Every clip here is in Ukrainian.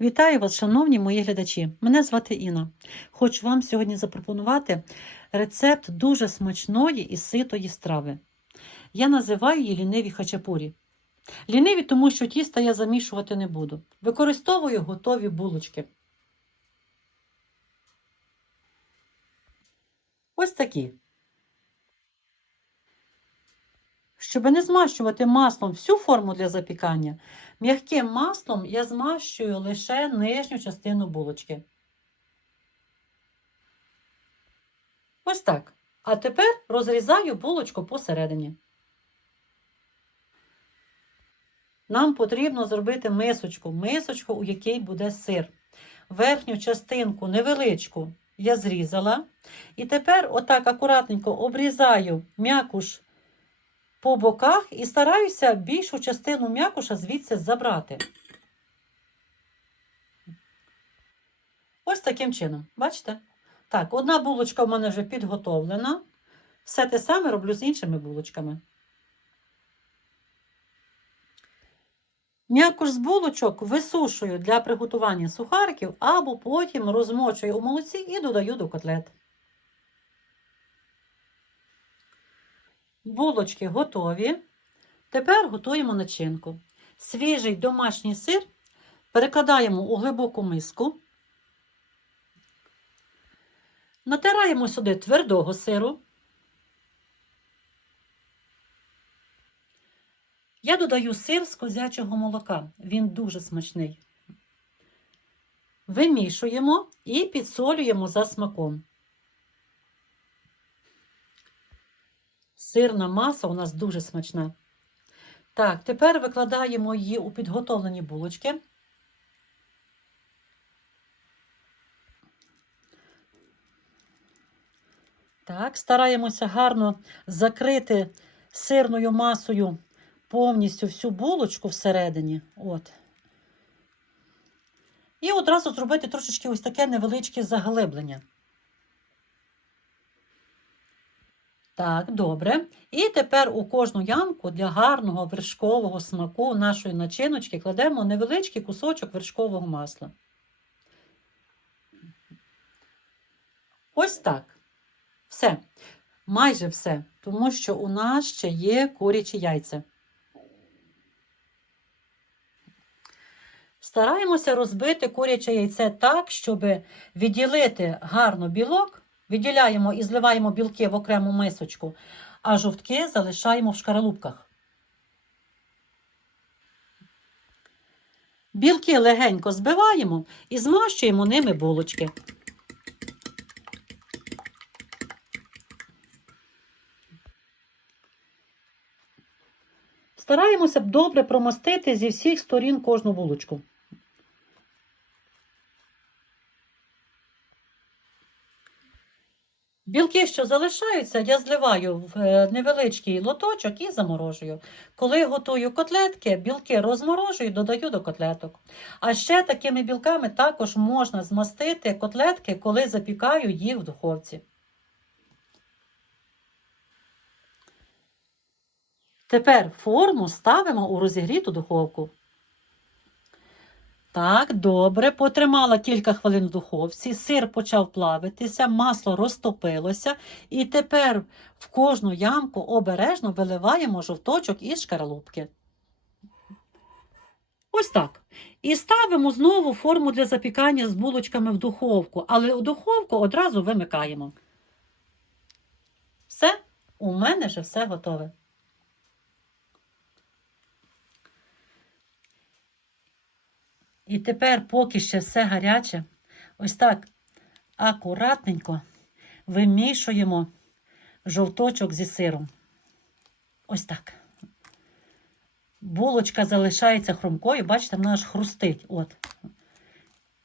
Вітаю вас, шановні мої глядачі. Мене звати Інна. Хочу вам сьогодні запропонувати рецепт дуже смачної і ситої страви. Я називаю її ліниві хачапурі. Ліниві, тому що тіста я замішувати не буду. Використовую готові булочки. Ось такі. Щоб не змащувати маслом всю форму для запікання, м'яким маслом я змащую лише нижню частину булочки. Ось так. А тепер розрізаю булочку посередині. Нам потрібно зробити мисочку, мисочку, у якій буде сир. Верхню частинку невеличку я зрізала. І тепер отак акуратненько обрізаю м'якуш по боках і стараюся більшу частину м'якуша звідси забрати. Ось таким чином. Бачите? Так, одна булочка в мене вже підготовлена. Все те саме роблю з іншими булочками. М'якуш з булочок висушую для приготування сухариків або потім розмочую у молоці і додаю до котлет. Булочки готові. Тепер готуємо начинку. Свіжий домашній сир перекладаємо у глибоку миску. Натираємо сюди твердого сиру. Я додаю сир з козячого молока. Він дуже смачний. Вимішуємо і підсолюємо за смаком. Сирна маса у нас дуже смачна. Так, тепер викладаємо її у підготовлені булочки. Так, стараємося гарно закрити сирною масою повністю всю булочку всередині. От. І одразу зробити трошечки ось таке невеличке заглиблення. Так, добре. І тепер у кожну ямку для гарного вершкового смаку нашої начиночки кладемо невеличкий кусочок вершкового масла. Ось так. Все. Майже все. Тому що у нас ще є курячі яйця. Стараємося розбити куряче яйце так, щоб відділити гарно білок. Відділяємо і зливаємо білки в окрему мисочку, а жовтки залишаємо в шкаралупках. Білки легенько збиваємо і змащуємо ними булочки. Стараємося добре промастити зі всіх сторін кожну булочку. Білки, що залишаються, я зливаю в е, невеличкий лоточок і заморожую. Коли готую котлетки, білки розморожую, додаю до котлеток. А ще такими білками також можна змастити котлетки, коли запікаю їх в духовці. Тепер форму ставимо у розігріту духовку. Так, добре, потримала кілька хвилин в духовці, сир почав плавитися, масло розтопилося, і тепер в кожну ямку обережно виливаємо жовточок із шкаралупки. Ось так. І ставимо знову форму для запікання з булочками в духовку, але у духовку одразу вимикаємо. Все, у мене вже все готове. І тепер, поки ще все гаряче, ось так акуратненько вимішуємо жовточок зі сиром. Ось так. Булочка залишається хрумкою, бачите, вона аж хрустить. От.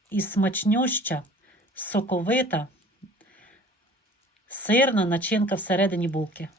І смачнюща, соковита, сирна начинка всередині булки.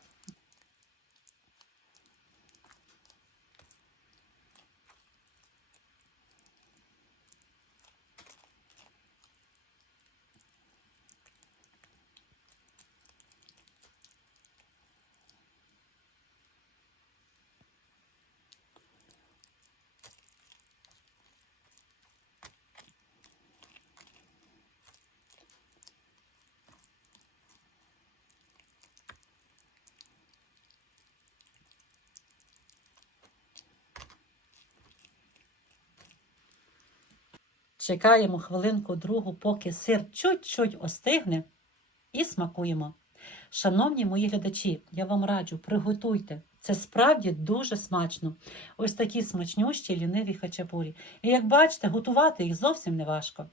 Чекаємо хвилинку другу, поки сир чуть-чуть остигне, і смакуємо. Шановні мої глядачі, я вам раджу, приготуйте. Це справді дуже смачно. Ось такі смачнющі ліниві хачапурі. І як бачите, готувати їх зовсім не важко.